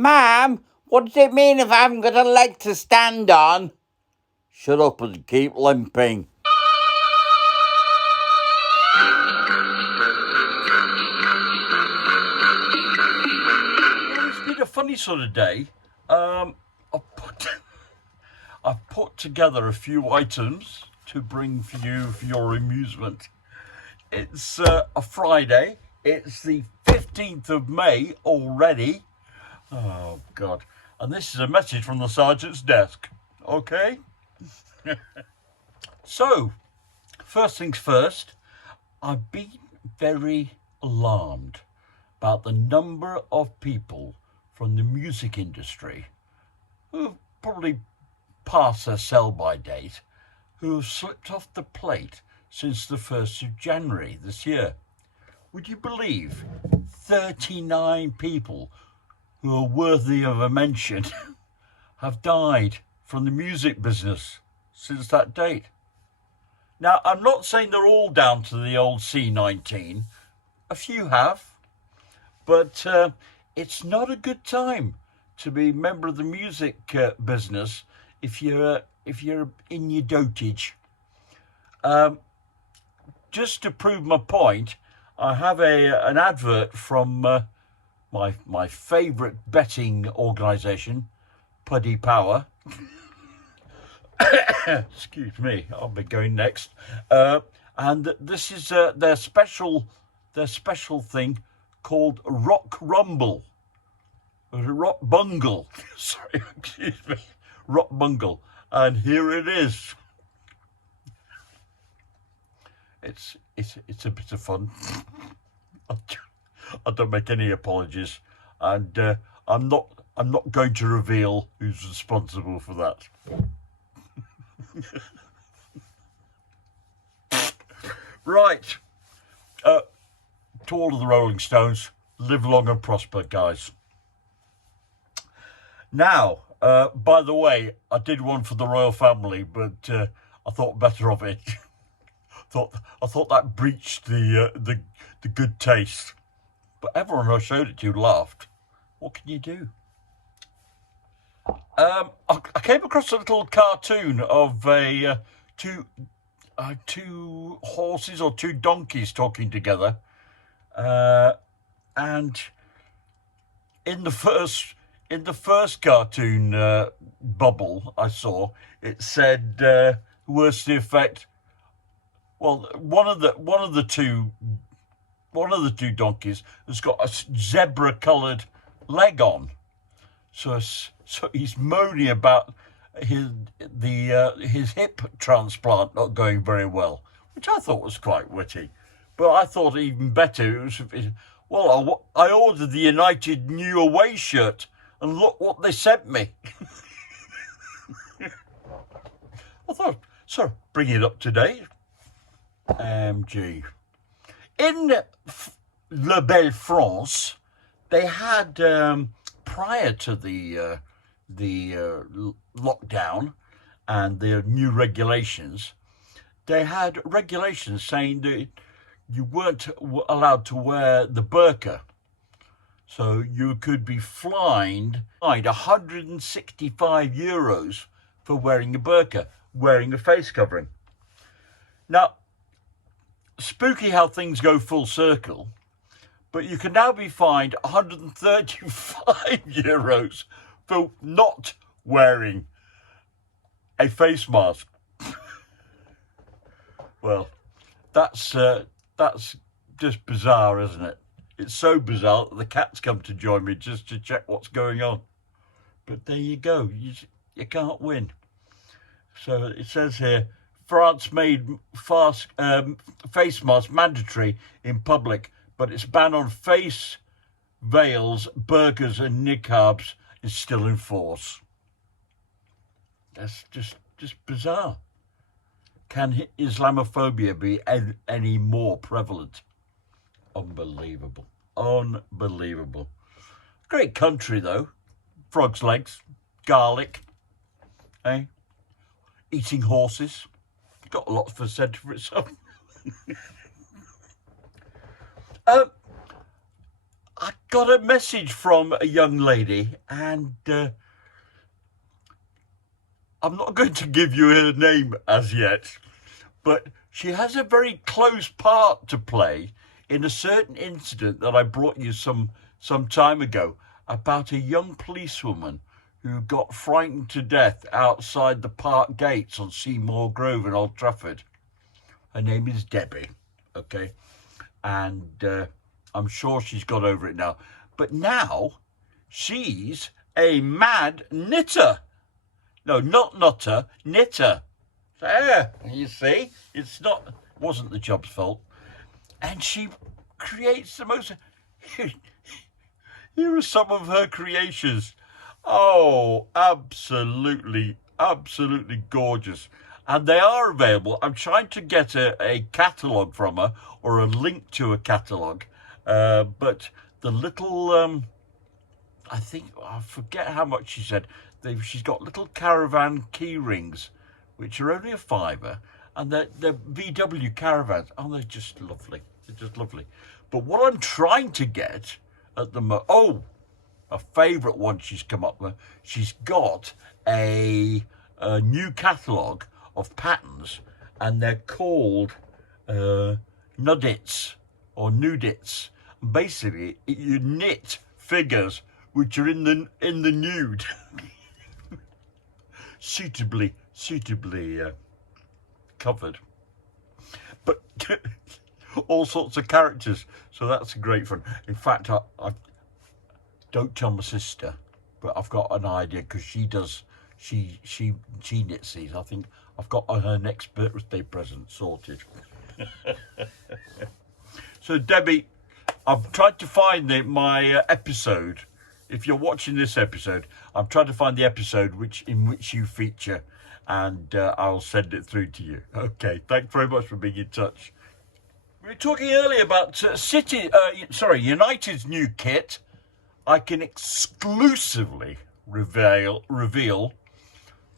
Ma'am, what does it mean if I haven't got a leg to stand on? Shut up and keep limping. Well, it's been a funny sort of day. I've put together a few items to bring for you for your amusement. It's a Friday. It's the 15th of May already. Oh, God. And this is a message from the sergeant's desk. Okay? So, first things first, I've been very alarmed about the number of people from the music industry who've probably past their sell-by date who have slipped off the plate since the 1st of January this year. Would you believe 39 people who are worthy of a mention have died from the music business since that date? Now, I'm not saying they're all down to the old C19. A few have. But it's not a good time to be a member of the music business if you're in your dotage. Just to prove my point, I have an advert from my favourite betting organisation, Puddy Power. Excuse me, I'll be going next. And this is their special thing called Rock Rumble. Rock Bungle. Sorry, excuse me. Rock Bungle. And here it is. It's a bit of fun. I don't make any apologies, and I'm not going to reveal who's responsible for that. Right. To all of the Rolling Stones, live long and prosper, guys. Now, by the way, I did one for the royal family, but I thought better of it. I thought that breached the good taste. But everyone I showed it to laughed. What can you do? I came across a little cartoon of two horses or two donkeys talking together, and in the first cartoon bubble I saw, it said words to the effect. Well, one of the two donkeys has got a zebra-coloured leg on, so he's moaning about his hip transplant not going very well, which I thought was quite witty. But I thought even better I ordered the United New Away shirt, and look what they sent me. I thought, so bring it up to date. MG. In La Belle France, they had prior to the lockdown and the new regulations, they had regulations saying that you weren't allowed to wear the burqa. So you could be fined €165 for wearing a burqa, wearing a face covering. Now, spooky how things go full circle, but you can now be fined €135 for not wearing a face mask. Well, that's just bizarre, isn't it? It's so bizarre that the cats come to join me just to check what's going on. But there you go. You can't win. So it says here, France made face masks mandatory in public, but its ban on face veils, burqas and niqabs is still in force. That's just bizarre. Can Islamophobia be any more prevalent? Unbelievable. Great country, though. Frog's legs, garlic, eating horses. Got a lot said for itself. I got a message from a young lady, and I'm not going to give you her name as yet, but she has a very close part to play in a certain incident that I brought you some time ago about a young policewoman who got frightened to death outside the park gates on Seymour Grove in Old Trafford. Her name is Debbie, okay? And I'm sure she's got over it now. But now she's a mad knitter. No, not nutter, knitter. There, you see, wasn't the job's fault. And she creates the most. Here are some of her creations. Oh, absolutely gorgeous. And they are available. I'm trying to get a catalogue from her, or a link to a catalogue. But the little, I forget how much she said. She's got little caravan key rings, which are only a £5, and they're VW caravans. Oh, they're just lovely. But what I'm trying to get at the a favourite one she's come up with. She's got a new catalogue of patterns, and they're called nudits or nudits. Basically, you knit figures which are in the nude. suitably covered, but all sorts of characters, so that's great fun. In fact, I don't tell my sister, but I've got an idea, because she knits these. I think I've got her next birthday present sorted. So Debbie, I've tried to find my episode. If you're watching this episode, I'm trying to find the episode in which you feature, and I'll send it through to you. Okay, thanks very much for being in touch. We were talking earlier about United's new kit. I can exclusively reveal,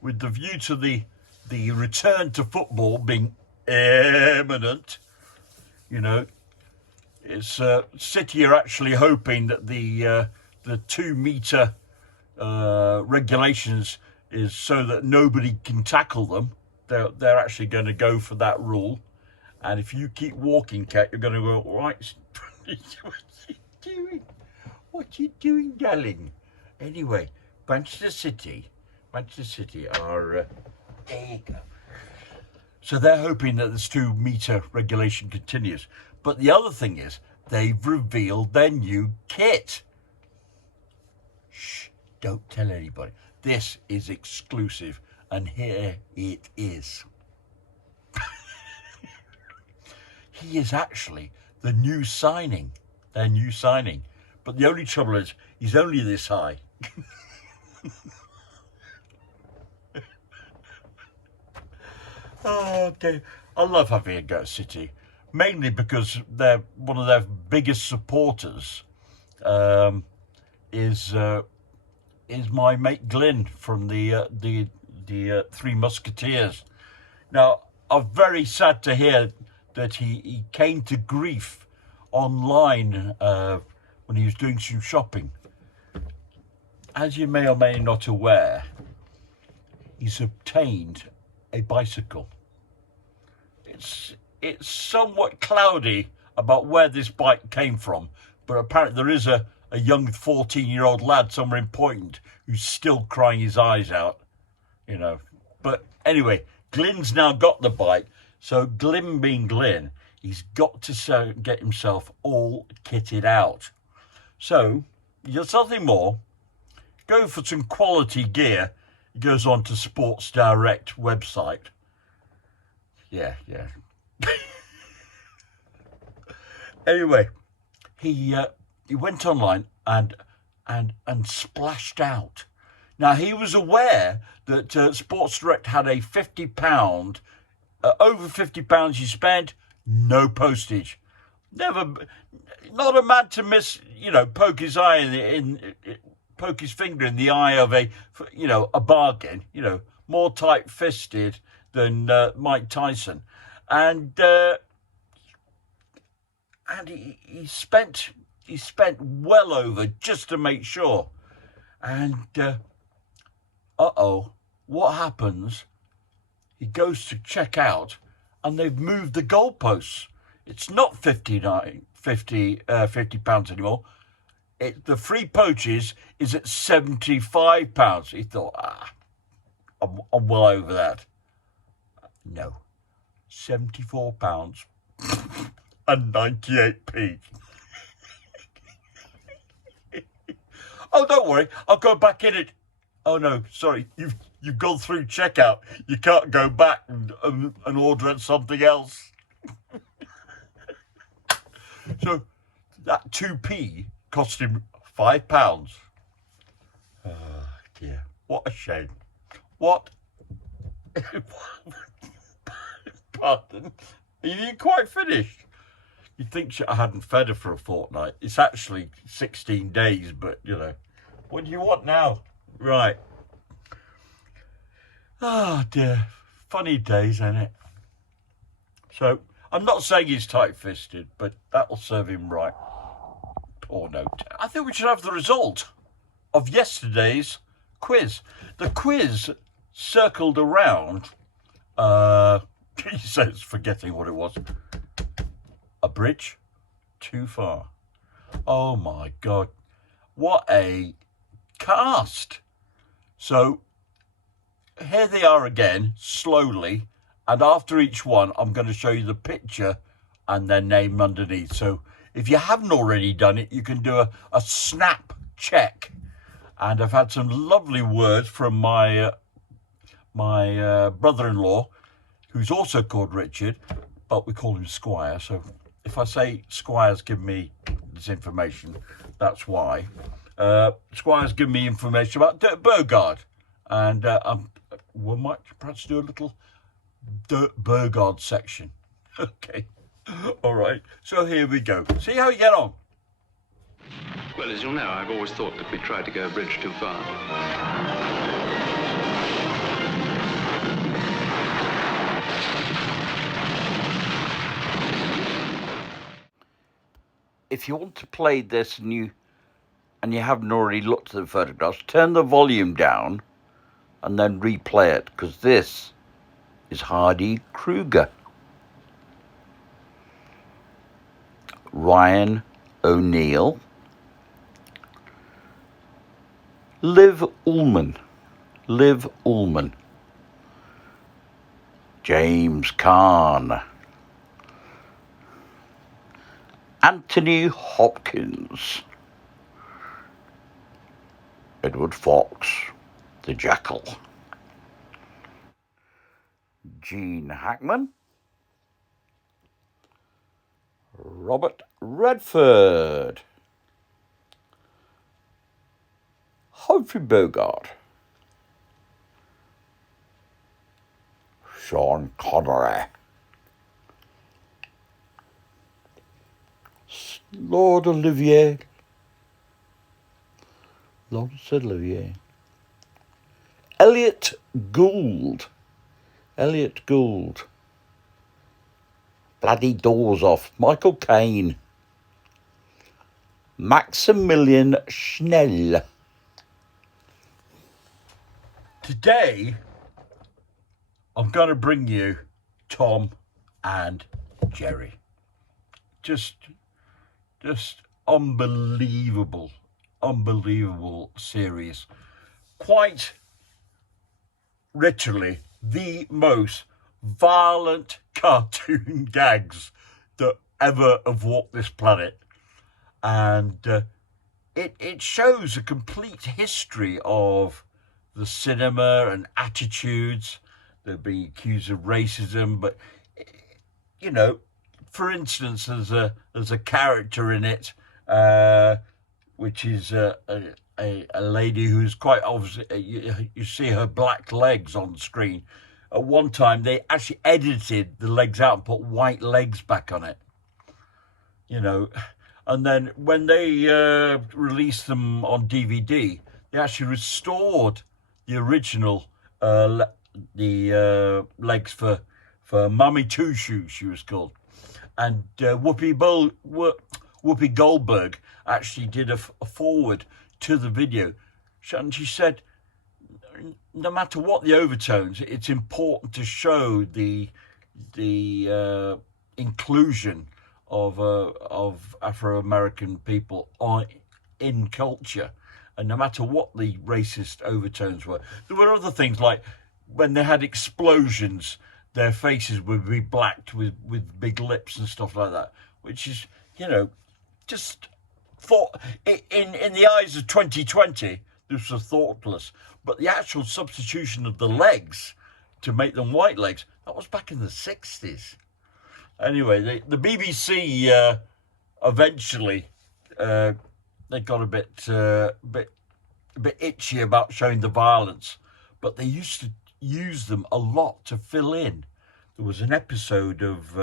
with the view to the return to football being imminent. You know, it's City are actually hoping that the 2 metre regulations is so that nobody can tackle them. They're actually going to go for that rule. And if you keep walking, Kat, you're going to go, right, what are you doing, darling? Anyway, Manchester City are, there you go. So they're hoping that this 2 metre regulation continues. But the other thing is, they've revealed their new kit. Shh, don't tell anybody. This is exclusive, and here it is. He is actually their new signing. But the only trouble is, he's only this high. Oh, okay. I love having a go at City, mainly because they're one of their biggest supporters. Is my mate Glyn from the Three Musketeers. Now, I'm very sad to hear that he came to grief online when he was doing some shopping. As you may or may not aware, he's obtained a bicycle. It's somewhat cloudy about where this bike came from, but apparently there is a young 14-year-old lad somewhere important who's still crying his eyes out, you know. But anyway, Glyn's now got the bike, so Glyn being Glyn, he's got to get himself all kitted out. So, there's nothing more. Go for some quality gear. He goes on to Sports Direct website. Yeah. Anyway, he went online and splashed out. Now, he was aware that Sports Direct had a £50, over £50 you spent, no postage. Not a man to miss, poke his finger in the eye of a bargain, more tight-fisted than Mike Tyson. And he spent he spent well over just to make sure. And, what happens? He goes to check out and they've moved the goalposts. It's not £50 anymore. The free poaches is at £75. He thought, I'm well over that. No, £74 and 98p. Oh, don't worry, I'll go back in it. Oh no, sorry, you've gone through checkout. You can't go back and order something else. So that 2p cost him £5. Oh dear, what a shame. What? Pardon? You didn't quite finish. You'd think I hadn't fed her for a fortnight. It's actually 16 days, but, what do you want now? Right. Oh, dear. Funny days, ain't it? So, I'm not saying he's tight-fisted, but that'll serve him right. Poor note. I think we should have the result of yesterday's quiz. The quiz circled around, he says, forgetting what it was. A bridge too far. Oh my God. What a cast. So here they are again, slowly. And after each one, I'm going to show you the picture and their name underneath. So if you haven't already done it, you can do a snap check. And I've had some lovely words from my brother-in-law, who's also called Richard, but we call him Squire. So if I say Squire's given me this information, that's why. Squire's given me information about Dirk Bogarde. And we might perhaps do a little Dirk Bogarde section. Okay. All right. So here we go. See how you get on. Well, as you'll know, I've always thought that we tried to go a bridge too far. If you want to play this and you haven't already looked at the photographs, turn the volume down and then replay it, because this is Hardy Kruger. Ryan O'Neill. Liv Ullman. James Caan. Anthony Hopkins. Edward Fox, the Jackal. Gene Hackman. Robert Redford. Humphrey Bogart. Sean Connery. Lord Olivier. Elliot Gould. Bloody doors off. Michael Caine. Maximilian Schnell. Today, I'm going to bring you Tom and Jerry. Just unbelievable series. Quite literally the most violent cartoon gags that ever have walked this planet. And it shows a complete history of the cinema and attitudes. They're being accused of racism, but for instance, there's a character in it, which is a lady who's quite obviously, you see her black legs on the screen. At one time, they actually edited the legs out and put white legs back on it. And then when they released them on DVD, they actually restored the original legs for Mummy Two Shoes, she was called. And Whoopi Goldberg actually did a forward to the video, and she said, no matter what the overtones, it's important to show the inclusion of Afro-American people in culture, and no matter what the racist overtones were. There were other things like when they had explosions, their faces would be blacked with big lips and stuff like that, which is, just thought in the eyes of 2020, this was thoughtless. But the actual substitution of the legs to make them white legs, that was back in the 60s. Anyway, the BBC eventually they got a bit itchy about showing the violence, but they used to use them a lot to fill in. There was an episode of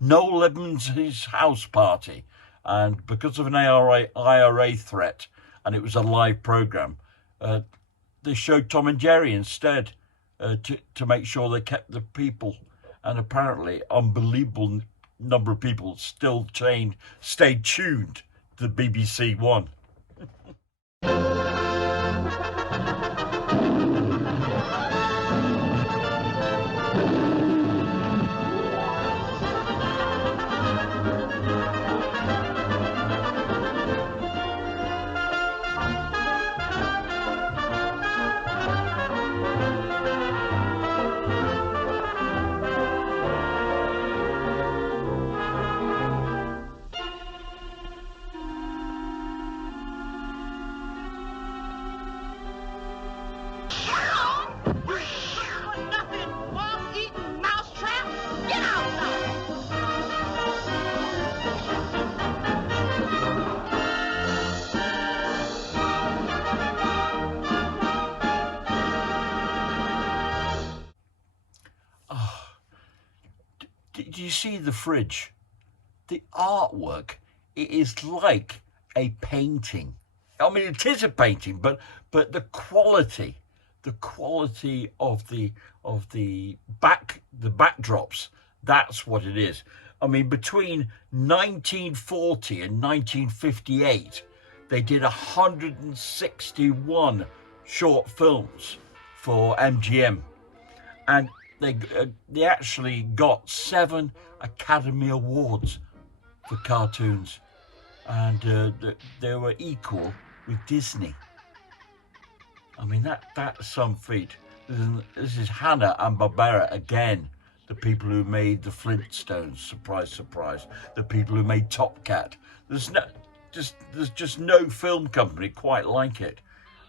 Noel Edmonds' house party, and because of an IRA threat, and it was a live program, they showed Tom and Jerry instead to make sure they kept the people. And apparently, unbelievable number of people still stayed tuned to the BBC One. Do you see the fridge? The artwork, it is like a painting. I mean, it is a painting, but the quality of the backdrops, that's what it is. I mean, between 1940 and 1958, they did 161 short films for MGM, and they actually got 7 Academy Awards for cartoons, and they were equal with Disney. I mean, that's some feat. This is Hanna and Barbera again, the people who made the Flintstones. Surprise, surprise. The people who made Top Cat. There's just no film company quite like it,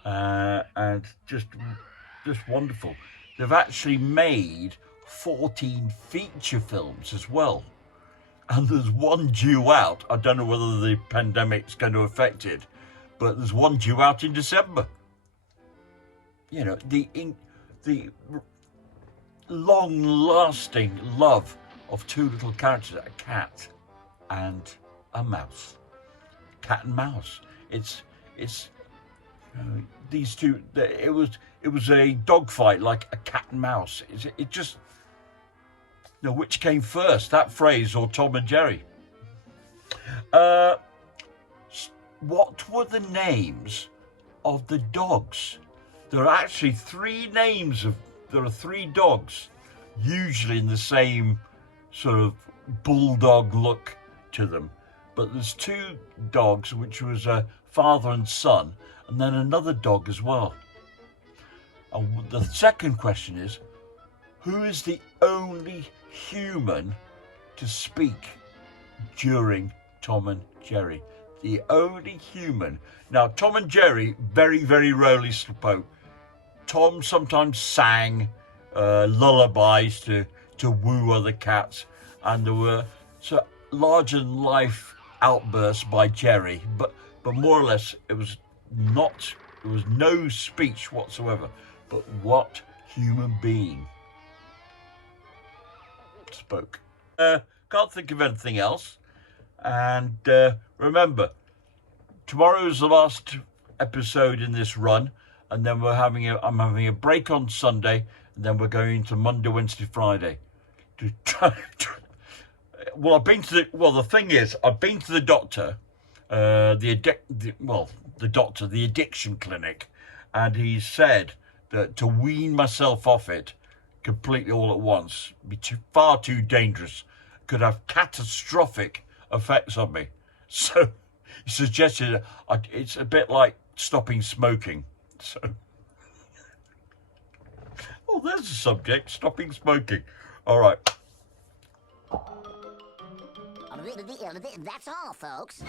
and just wonderful. They've actually made 14 feature films as well. And there's one due out. I don't know whether the pandemic's going to affect it, but there's one due out in December. You know, the long-lasting love of 2 little characters, a cat and a mouse. Cat and mouse. It's these two. It was a dogfight, like a cat and mouse. It just. Now, which came first, that phrase or Tom and Jerry? What were the names of the dogs? There are actually 3 names there are 3 dogs, usually in the same sort of bulldog look to them. But there's 2 dogs, which was a father and son, and then another dog as well. And the second question is, who is the only human to speak during Tom and Jerry? The only human. Now, Tom and Jerry very, very rarely spoke. Tom sometimes sang lullabies to woo other cats, and there were larger-than-life outbursts by Jerry, but more or less there was no speech whatsoever. But what human being spoke? Can't think of anything else. And remember, tomorrow is the last episode in this run, and then I'm having a break on Sunday, and then we're going to Monday, Wednesday, Friday. The thing is, I've been to the doctor, the doctor, the addiction clinic, and he said that to wean myself off it completely all at once be far too dangerous, could have catastrophic effects on me. So he suggested it's a bit like stopping smoking. So, oh, there's a subject: stopping smoking. All right. That's all, folks.